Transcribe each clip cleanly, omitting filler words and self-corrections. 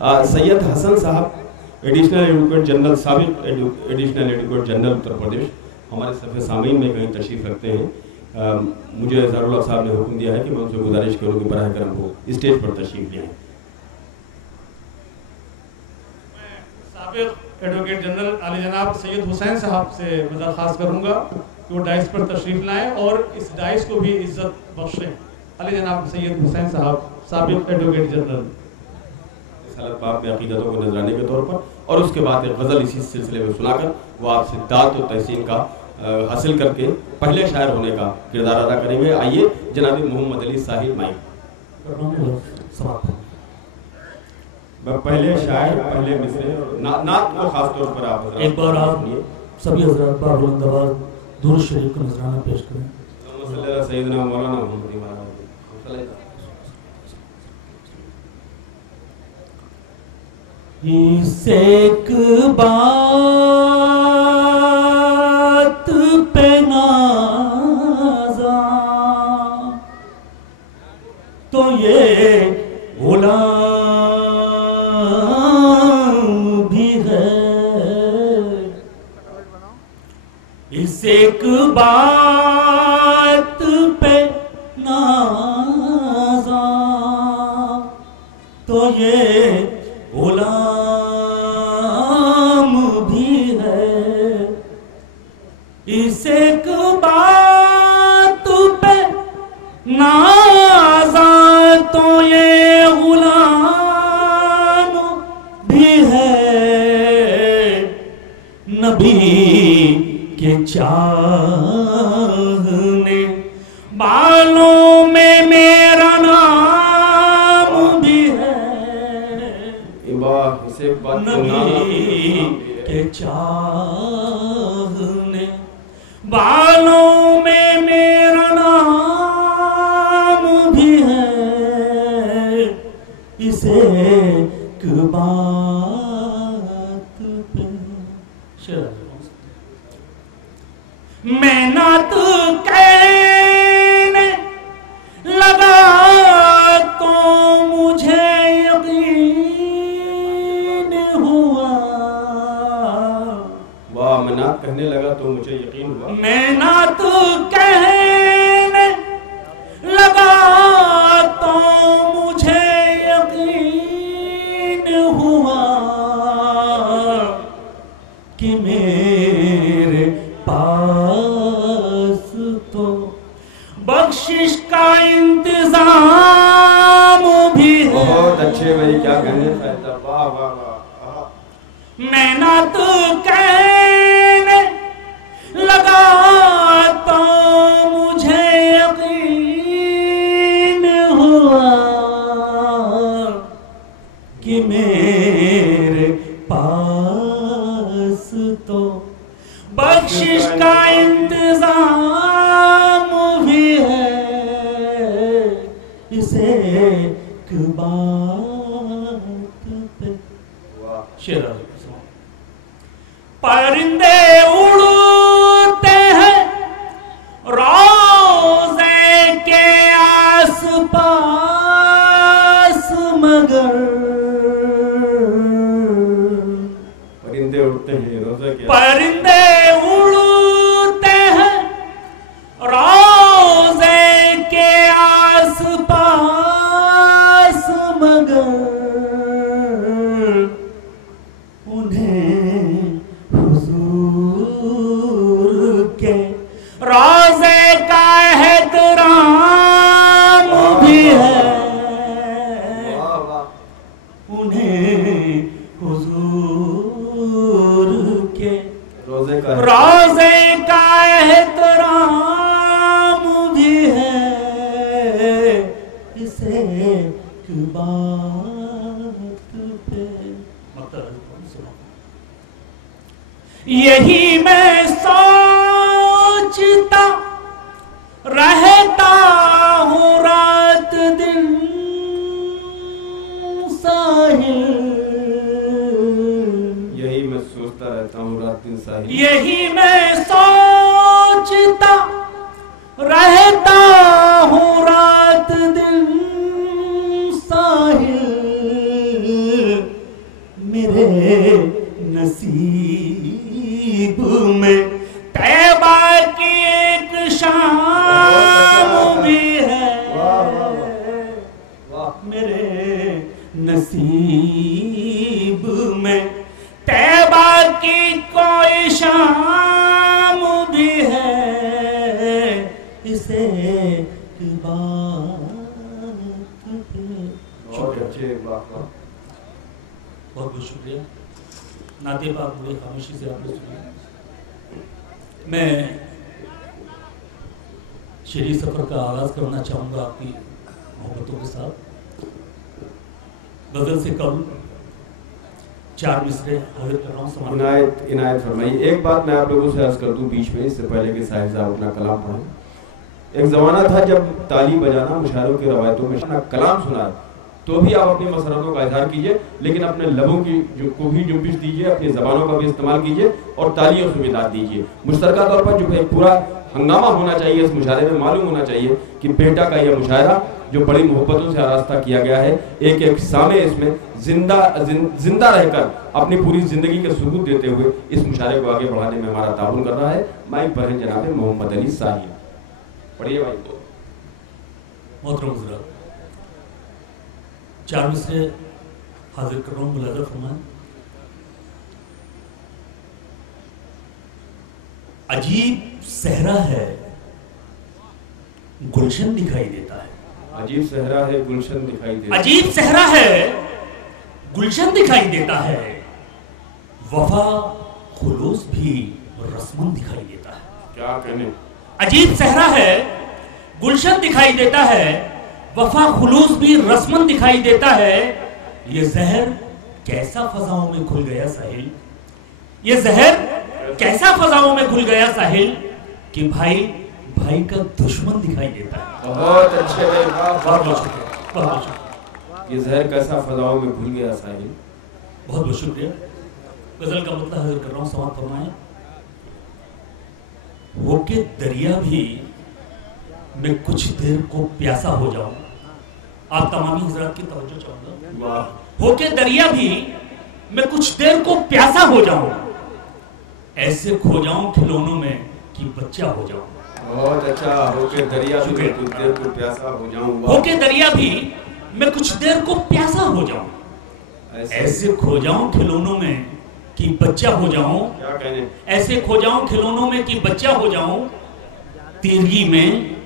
सैयद हसन साहब additional advocate general, साबिक additional advocate general Uttar Pradesh, हमारे सफ़े सामीन में कहीं तशरीफ़ रखते हैं। मुझे ज़रूर साहब ने हुक्म दिया है कि मैं उनसे गुजारिश करूँ कि बराह करम वो स्टेज पर तशरीफ़ लें। साबिक एडवोकेट जनरल आली जनाब सैयद हुसैन साहब से दरख्वास्त करूँगा कि वो डाइस पर तशरीफ़ लाएँ और इस डाइस को भी इज्जत बख्शें। आली जनाब सैयद हुसैन साहब, साबिक एडवोकेट जनरल, बाप में अकीदतों को नजराने के तौर पर, और उसके बाद एक गज़ल इसी सिलसिले में सुनाकर वो आपसे दात और तहसीन का हासिल करके पहले शायर होने का किरदार अदा करेंगे। आइए जनाब मोहम्मद अली साहिब माइक। पहले शायर, पहले मिसरे, नात को खास तौर पर आप एक बार आप सभी हज़रात बाबुलंदाबाद दुरूद शरीफ का नजराना पेश करें। सैयदना मौलाना मोहम्मद इमरान। एक बात पे नाज़ा तो ये गुलाम भी है, इस एक बात पे नाज़ा तो ये गुलाम भी है, इस एक बात पे नाज़ा तो ये गुलाम भी है, नबी के चाहने बालों में मेरा नाम भी है, नबी के चाहने बालों में मेरा नाम भी है, इसे एक बात पे मैं नात कहने लगा तो मुझे यकीन हुआ, वाह, मैं नात कहने लगा तो मुझे यकीन हुआ, मैं नात कहने लगा तो मुझे यकीन हुआ कि मेरे पास तो बख्शिश का इंतजाम भी है। बहुत अच्छे भाई, क्या कहने, वाह वाह वाह। मैं नात कहने लगा तो मुझे यकीन हुआ कि मेरे पास तो बख्शिश का इंतजाम भी है, इसे एक बात पे शेर परिंदे उड़ते हैं रोज़े के आसपास, मगर परिंदे उड़ते हैं रोज़े के, परिंदे उड़ते हैं रोज़े के आसपास, मगर उन्हें हुजूर के रोज़े का एहतराम भी है, उन्हें हुजूर के रोज़े का एहतराम भी है, इसे एक बात पे यही मैं सोचता रहता हूँ रात दिन साहिल, यही मैं सोचता रहता हूँ रात दिन साहिल, यही मैं सोचता रहता हूँ रात दिन साहिल, नसीब में तैबा की एक शाम भी है, मेरे नसीब में तैबा की कोई शाम भी है, इसे की बात पे। बहुत बहुत शुक्रिया। नाते पाक बड़ी खामोशी से आपने सुना। मैं शेरी सफर का आगाज करना चाहूंगा आपकी मोहब्बतों के साथ। गजल से कम 4 मिसरे इनायत फरमाई। एक बात मैं आप लोगों से अर्ज कर दूं बीच में, इससे पहले कि साहिब साहब अपना कलाम पढ़ें। एक ज़माना था जब ताली बजाना मुशायरों की रवायतों में कलाम सुना तो भी आप अपनी मसरतों का इजहार कीजिए, लेकिन अपने लबों की को भी जुम्बिश दीजिए, अपनी ज़बानों का भी इस्तेमाल कीजिए और तालियों से भी दाद दीजिए। मुश्तरका तौर पर जो एक पूरा हंगामा होना चाहिए इस मुशायरे में, मालूम होना चाहिए कि बेटा का यह मुशायरा जो बड़ी मोहब्बतों से आरास्ता किया गया है, एक एक सामे इसमें जिंदा रहकर अपनी पूरी ज़िंदगी के सबूत देते हुए इस मुशायरे को आगे बढ़ाने में हमारा ताउन कर रहा है। माइक पर है जनाब मोहम्मद अली साहिब, पढ़िए भाई। तो मोहतरम हज़रात, 4 मिसरे हाजिर कर रहा हूँ, मुलाज़ा फरमाएं। अजीब सहरा है गुलशन दिखाई देता है, अजीब सहरा है गुलशन दिखाई देता है, अजीब सहरा है गुलशन दिखाई देता है, वफा खुलूस भी रस्मन दिखाई देता है। क्या कहने। अजीब सहरा है गुलशन दिखाई देता है, वफा खुलूस भी रस्मन दिखाई देता है। ये जहर कैसा फजाओं में घुल गया साहिल, ये जहर कैसा फजाओं में घुल गया साहिल कि भाई भाई का दुश्मन दिखाई देता है। बहुत अच्छे भाई, बहुत बहुत शुक्रिया, बहुत बहुत शुक्रिया। ये जहर कैसा फजाओं में घुल गया साहिल। बहुत बहुत शुक्रिया। गजल का मतलब हाजिर कर रहा हूँ, समाप्त फरमाएं। होके दरिया भी मैं कुछ देर को प्यासा हो जाऊं। आप तमामी हजरात की तवज्जो चाहूंगा। होके दरिया भी मैं कुछ देर को प्यासा हो जाऊं, ऐसे खो जाऊं खिलौनों में कि बच्चा हो जाऊं। बहुत अच्छा। होके दरिया भी मैं कुछ देर को प्यासा हो जाऊं, होके दरिया भी मैं कुछ देर को प्यासा हो जाऊं, ऐसे खो जाऊं खिलौनों में कि बच्चा हो जाऊं। क्या कहने। ऐसे खो जाऊं खिलौनों में कि बच्चा हो जाऊं। तीरगी में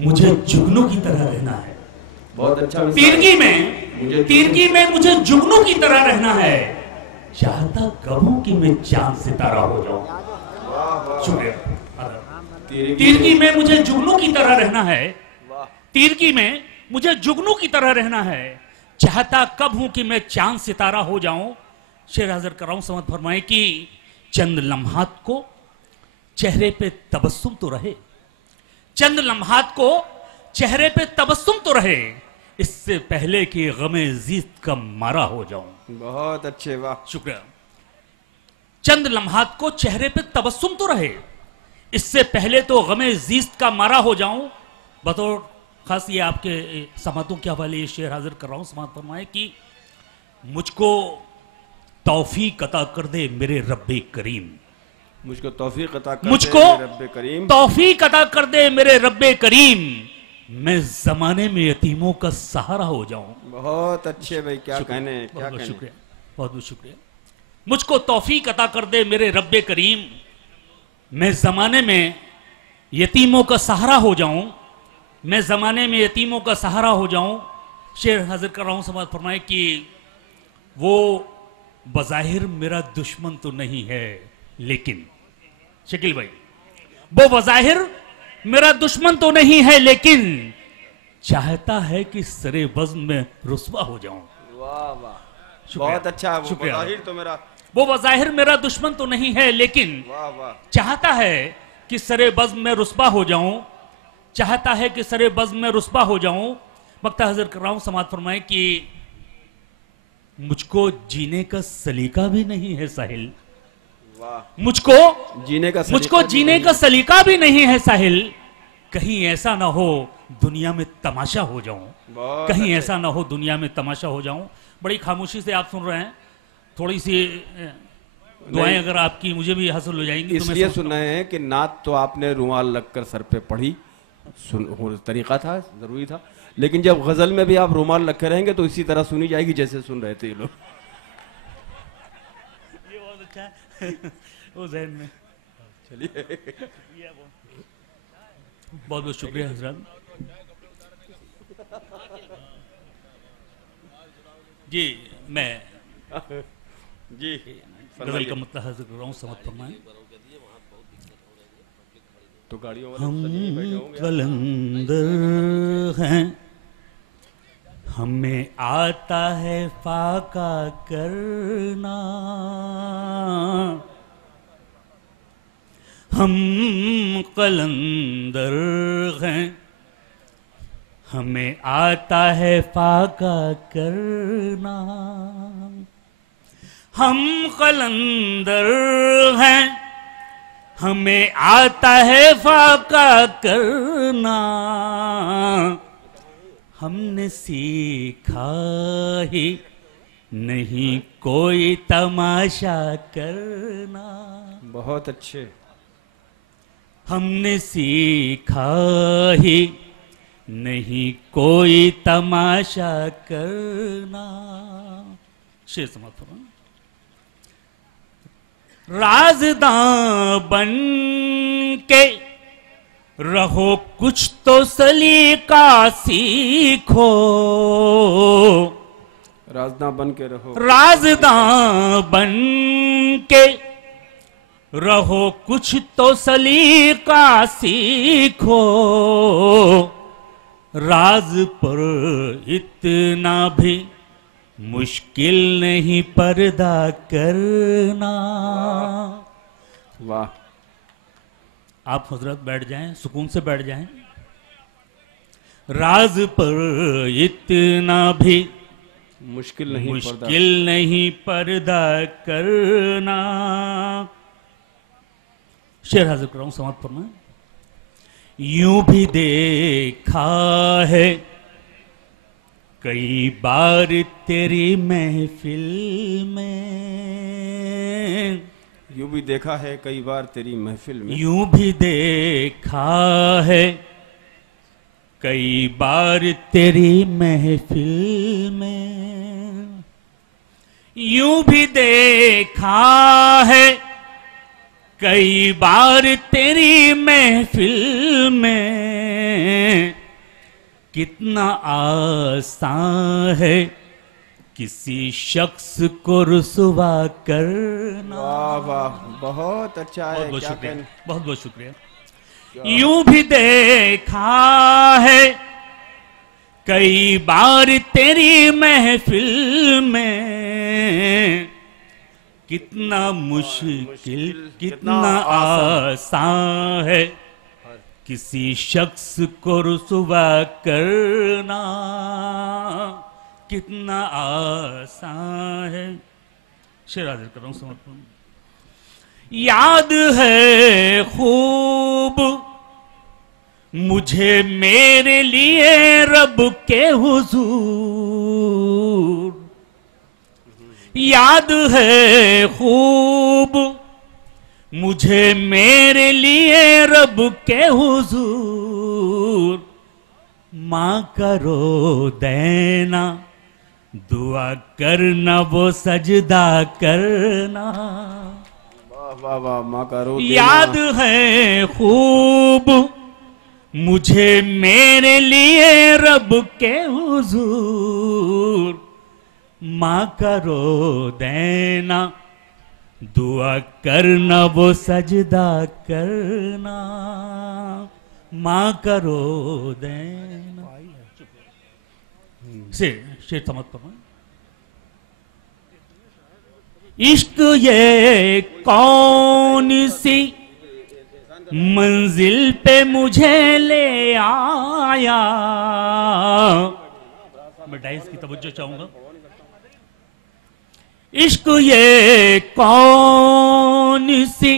मुझे जुगनू की तरह रहना है। बहुत अच्छा। तीरगी में मुझे जुगनू की तरह रहना है। चाहता कब हूं कि मैं चांद सितारा हो जाऊं। शुक्रिया। तीरगी में मुझे जुगनू की तरह रहना है, तीरगी में मुझे जुगनू की तरह रहना है। चाहता कब हूं कि मैं चांद सितारा हो जाऊं। शेर हाजिर कर रहा हूं, समझ फरमाए कि चंद लम्हात को चेहरे पे तबस्सुम तो रहे, चंद लम्हात को चेहरे पे तबस्सुम तो रहे, इससे पहले कि गमे जीत का मारा हो जाऊं। बहुत अच्छे, वाह शुक्रिया। चंद लम्हात को चेहरे पे तबस्सुम तो रहे, इससे पहले तो गमे जीत का मारा हो जाऊं। बतौर खास ये आपके समातों के हवाले ये शेर हाजिर कर रहा हूं, समात फरमाए कि मुझको तौफीक अता कर दे मेरे रब्बे करीम, मुझको तौफीक अता कर मुझको दे रब्बे करीम, तौफीक अता कर दे मेरे रब्बे करीम, मैं जमाने में यतीमों का सहारा हो जाऊं। बहुत अच्छे भाई, क्या कहने, क्या बहुत कहने। शुक्रिया, बहुत बहुत शुक्रिया। मुझको तौफीक अता कर दे मेरे रब्बे करीम, मैं जमाने में यतीमों का सहारा हो जाऊं, मैं जमाने में यतीमों का सहारा हो जाऊं। शेर हाजिर कर रहा हूं, समाज फरमाए कि वो बज़ाहिर मेरा दुश्मन तो नहीं है, लेकिन शकील भाई, वो बज़ाहिर मेरा दुश्मन तो नहीं है, लेकिन चाहता है कि सरे बज़्म में रुस्वा हो जाऊं। वाह वाह, बहुत अच्छा। शुक्रिया। तो मेरा वो बज़ाहिर मेरा दुश्मन तो नहीं है, लेकिन वाह वाह, चाहता है कि सरे बज़्म में रुस्वा हो जाऊं, चाहता है कि सरे बज़्म में रुस्वा हो जाऊं। मक्ता हाजिर कर रहा हूं, समात फरमाए कि मुझको जीने का सलीका भी नहीं है साहिल, मुझको जीने का सलीका भी नहीं है साहिल, कहीं ऐसा ना हो दुनिया में तमाशा हो जाऊं, कहीं ऐसा ना हो दुनिया में तमाशा हो जाऊं। बड़ी खामोशी से आप सुन रहे हैं, थोड़ी सी दुआएं अगर आपकी मुझे भी हासिल हो जाएंगी। इसलिए सुना है कि नात तो आपने रुमाल लगकर सर पे पढ़ी, तरीका था, जरूरी था, लेकिन जब गजल में भी आप रुमाल रखे रहेंगे तो इसी तरह सुनी जाएगी जैसे सुन रहे थे ये लोग। ये बहुत अच्छा है वो ज़हन में। चलिए, बहुत बहुत शुक्रिया हजरत जी। मैं जी गजल का मतलब हाजिर कर रहा हूँ, समझ फरमाएं। तो गाड़ियों हम कलंदर हैं, हमें आता है फाका करना। हम कलंदर हैं, हमें आता है फाका करना। हम कलंदर हैं, हमें आता है फाका करना। हमने सीखा ही नहीं कोई तमाशा करना। बहुत अच्छे। हमने सीखा ही नहीं कोई तमाशा करना। शेर समाप्त हुआ। राज़दां बन के रहो, कुछ तो सलीका सीखो। राज़दां बन के रहो, राज़दां बन के रहो, कुछ तो सलीका सीखो। राज पर इतना भी मुश्किल नहीं पर्दा करना। वाह। आप हजरत बैठ जाएं, सुकून से बैठ जाएं। राज पर इतना भी मुश्किल नहीं पर्दा करना। शेर हाजिर कर रहा हूं, समाप्त फरमाएं। यूं भी देखा है कई बार तेरी महफिल में। यूं भी देखा है कई बार तेरी महफिल में। यूं भी देखा है कई बार तेरी महफिल में। यूं भी देखा है कई बार तेरी महफिल में। कितना आसान है किसी शख्स को रुसवा करना। वाह वाह, बहुत अच्छा है। बहुत शुक्रिया, बहुत बहुत शुक्रिया। यूं भी देखा है कई बार तेरी महफिल में। कितना मुश्किल कितना आसान है किसी शख्स को रुसवा करना। कितना आसान है। शेर हाजिर कर रहा हूं, समर्पण। याद है खूब मुझे मेरे लिए रब के हुजूर। याद है खूब मुझे मेरे लिए रब के हुजूर। माँ करो देना दुआ करना वो सजदा करना। वाह वाह वाह, माँ करो देना। याद है खूब मुझे मेरे लिए रब के हुजूर। माँ करो देना दुआ करना वो सजदा करना। माँ करो देना। शेर समझ पर। इश्क ये कौन सी मंजिल पे मुझे ले आया। मैं डाइस की तवज्जो चाहूंगा। इश्क ये कौन सी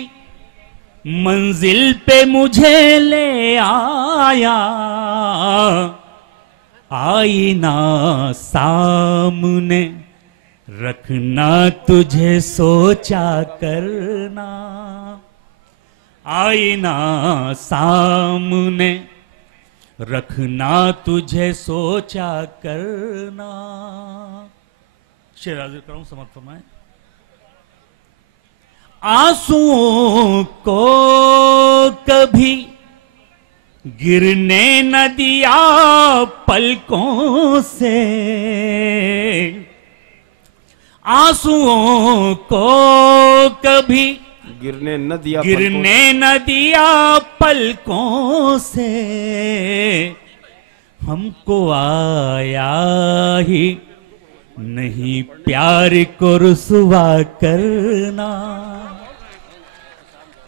मंजिल पे मुझे ले आया। आईना सामने रखना तुझे सोचा करना, आईना सामने रखना तुझे सोचा करना। शेर हाजिर कराऊं, समझ फरमाएं। आंसुओं को कभी गिरने न दिया पलकों से, आंसुओं को कभी गिरने न दिया पलकों से, हमको आया ही नहीं प्यार को रुसवा करना।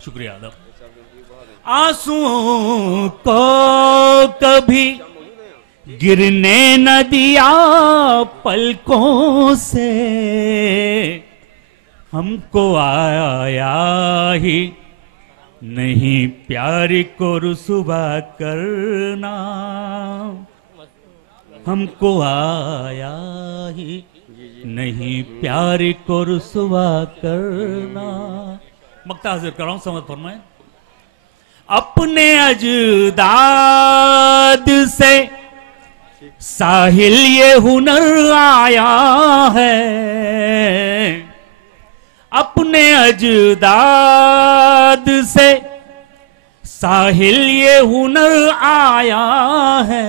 शुक्रिया अदा। आंसुओं को कभी गिरने न दिया पलकों से, हमको आया ही नहीं प्यार को रुसवा करना, हमको आया ही नहीं प्यार को रुसवा करना। मक्ता हाजिर कर रहा हूं, समझ फरमाएं। अपने अजदाद से साहिल ये हुनर आया है, अपने अजदाद से साहिल ये हुनर आया है,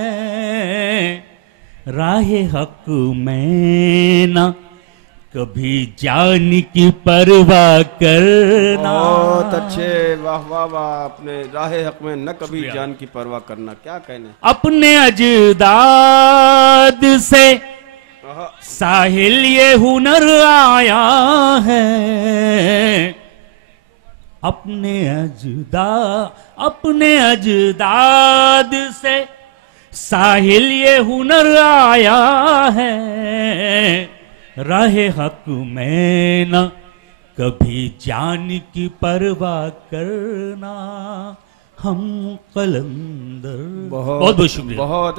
राहे हक में ना कभी जान की परवाह करना। बहुत अच्छे, वाह वाह वाह। अपने राहे हक में न कभी जान की परवाह करना, क्या कहने। अपने अजदाद से साहिल ये हुनर आया है, अपने अजदाद से साहिल ये हुनर आया है, राहे हक में न कभी जान की परवाह करना, हम कलंदर। बहुत बहुत शुक्रिया। बहुत